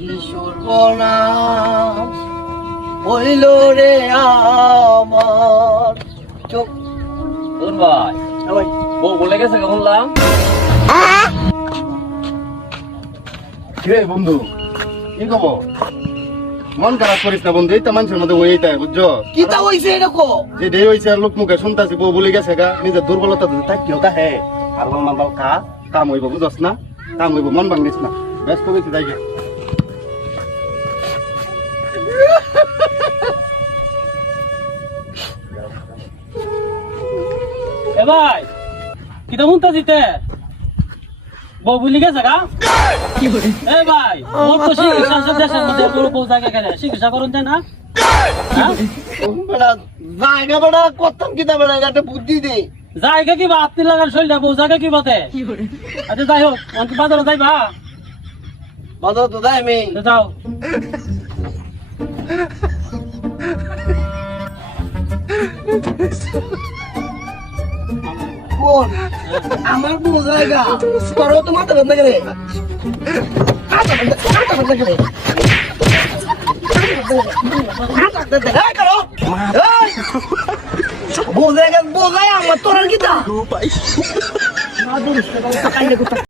সর্বনাশ হইল রে আমার চোখ। তোর ভাই বউ বলে গেছে শুনলাম। রে বন্ধু কি খবর? মন খারাপ করিস না বন্ধু, এই তো মানুষের মধ্যে ওইটাই বুঝছো। কি তা হইছে এরকম? যে ডে হয়েছে আর লোক মুখে শুনতাছি বউ বলে গেছে গা, নিজের দুর্বলতা থাকিও তা হে আর বল মাল কাম হইব বুঝস না, কাম হইব মন ভাঙিস না, ব্যস্ত হয়েছে তাই গে। এ ভাই কি তো মুনতা দিতে বউ বলে গেছে গা। এ ভাই মোর তো চিকিৎসা দেশের মধ্যে বড় বউ জায়গা কেন চিকিৎসা করুন যায় না? বেটা জায়গা বেটা করতাম কি তা বেটা একটা বুদ্ধি দে। জায়গা কি বা আপনি লাগার শরীরটা বউ জায়গা কি বাতে? আচ্ছা যাই হোক আমি বাজারে যাইবা? বাজার তো যাই আমি। তো যাও। কোন আমার বউ জায়গা তোরও তো মাথা ব্যথা করে বোঝায় আমার তোর কি তা